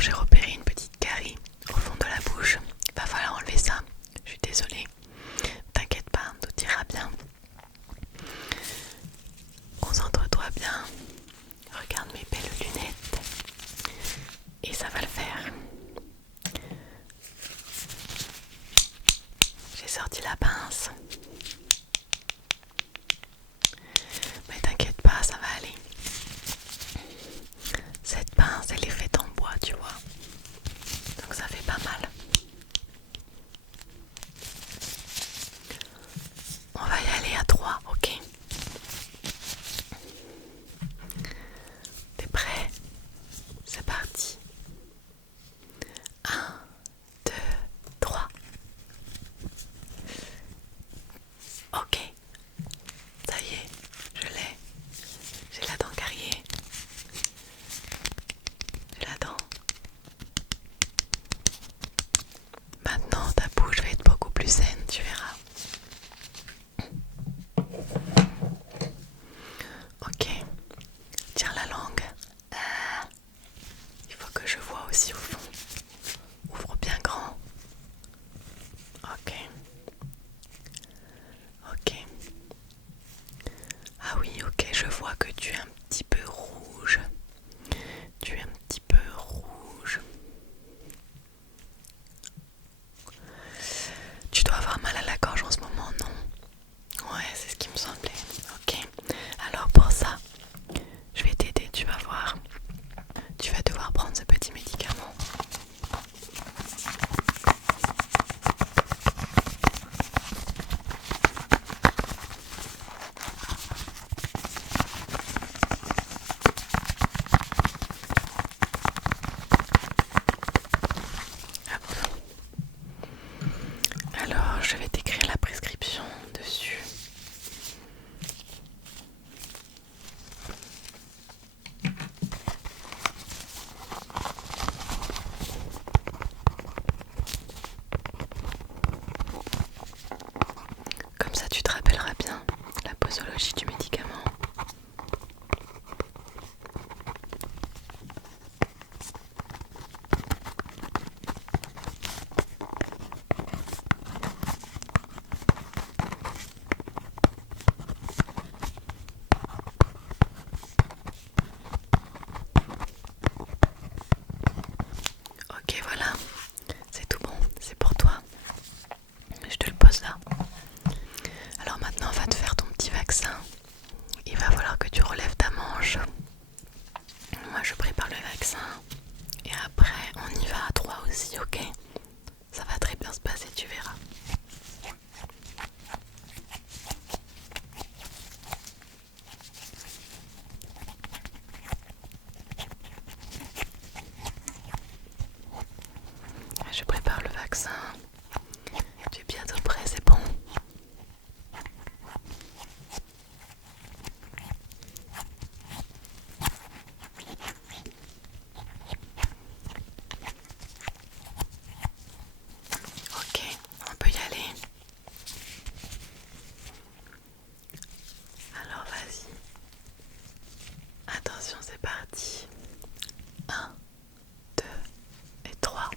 Alors j'ai repéré une petite carie au fond de la bouche. Va falloir enlever ça. Je suis désolée. T'inquiète pas, tout ira bien. Concentre-toi bien. Regarde mes belles lunettes. Et ça va le faire. J'ai sorti la pince. Mais t'inquiète pas, ça va aller. Cette pince, elle est faite en bois, tu vois. Donc ça fait pas mal. On va y aller à 3, ok? T'es prêt? C'est parti. 1, 2, 3. Ok. Ça y est, je l'ai. J'ai la dent carriée. J'ai la dent. Maintenant, ta bouche va être beaucoup plus saine, tu verras. Ok. Tiens la langue. Il faut que je vois aussi au fond. Ouvre bien grand. Ok. Ok. Ah oui, ok, je vois que tu es un petit peu rouge. Tu es un petit peu rouge. Tu dois avoir mal à la gorge en ce moment, non? Ouais, c'est ce qui me semblait. Ok. Alors pour ça, je vais t'aider, tu vas voir. Tu vas devoir prendre ce petit médicament. Hop. Alors, je vais t'écrire la prescription dessus. Comme ça, tu te rappelleras bien la posologie du médicament. Ok, voilà, c'est tout bon, c'est pour toi. Je te le pose là. Alors maintenant, on va te faire ton petit vaccin. Il va falloir que tu relèves ta manche. Moi, je prépare le vaccin. Et après, on y va à 3 aussi, ok? Ça va très bien se passer, tu verras. Je prépare le vaccin. Tu es bientôt prêt, c'est bon. Ok, on peut y aller. Alors vas-y. Attention, c'est parti. 1, 2 et 3.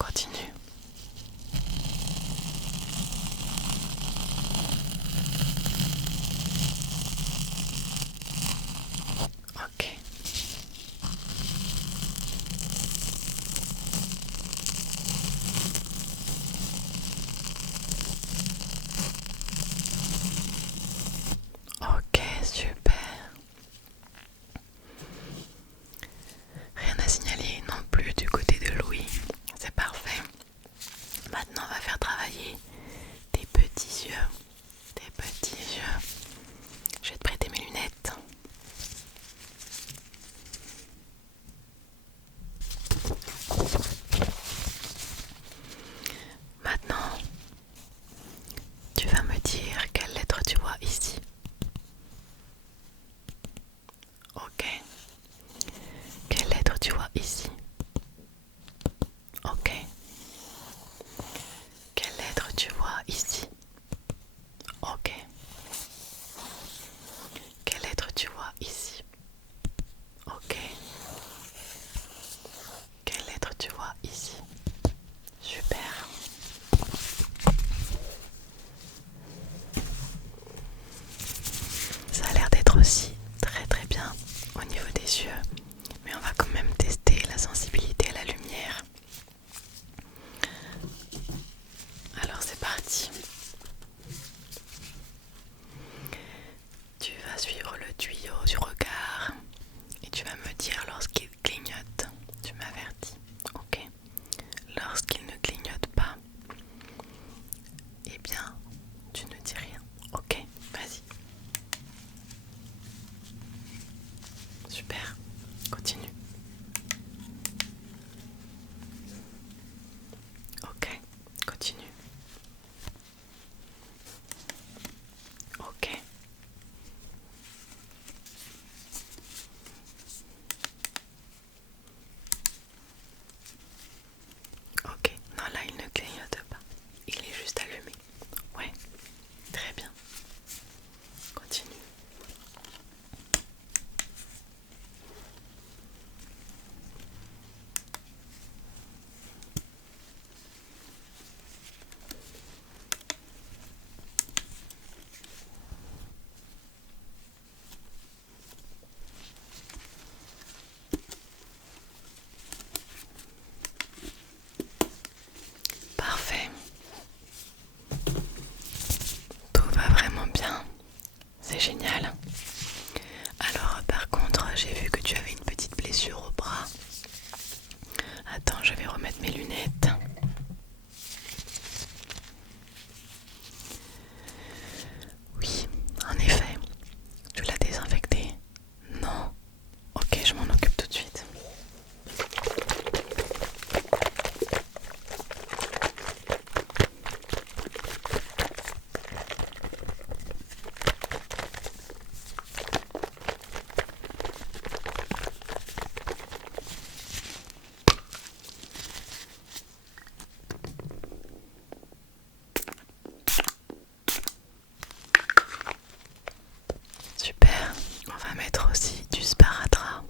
continue. Ok. Ok, super. Rien à signaler non plus du côté de Louis. C'est parfait. Maintenant, on va faire travailler tes petits yeux. Tes petits yeux. Je vais te prêter mes lunettes. Maintenant, tu vas me dire quelle lettre tu vois ici. Ok. Quelle lettre tu vois ici? Ok. Quelle lettre tu vois ici? Ok. Quelle lettre tu vois ici? Ok. Quelle lettre tu vois ici? Super. Ça a l'air d'être aussi très très bien au niveau des yeux. Mais on va quand même tester la sensibilité à la lumière. Alors c'est parti. Tu vas suivre le tuyau du regard et tu vas me dire lorsqu'il clignote. Tu m'avertis, ok? Lorsqu'il ne clignote pas, eh bien, tu ne dis rien. Ok, vas-y. Super, continue. Ok, continue. Ok. Ok, non là il ne clignote pas. Il est juste allumé. Ouais, très bien. Continue. Parfait. Tout va vraiment bien. C'est génial. Alors par contre, j'ai vu que tu avais une petite blessure au bras. Attends, je vais remettre mes lunettes. Oui, en effet. Tu l'as désinfecté? Non. Ok, je m'en occupe tout de suite. Super. On va mettre aussi du sparadrap.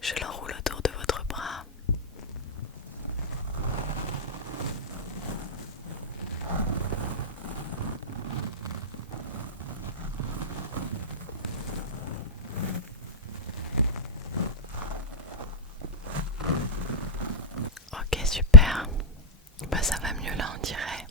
Je l'enroule autour de votre bras. Ok, super. Bah ça va mieux là, on dirait.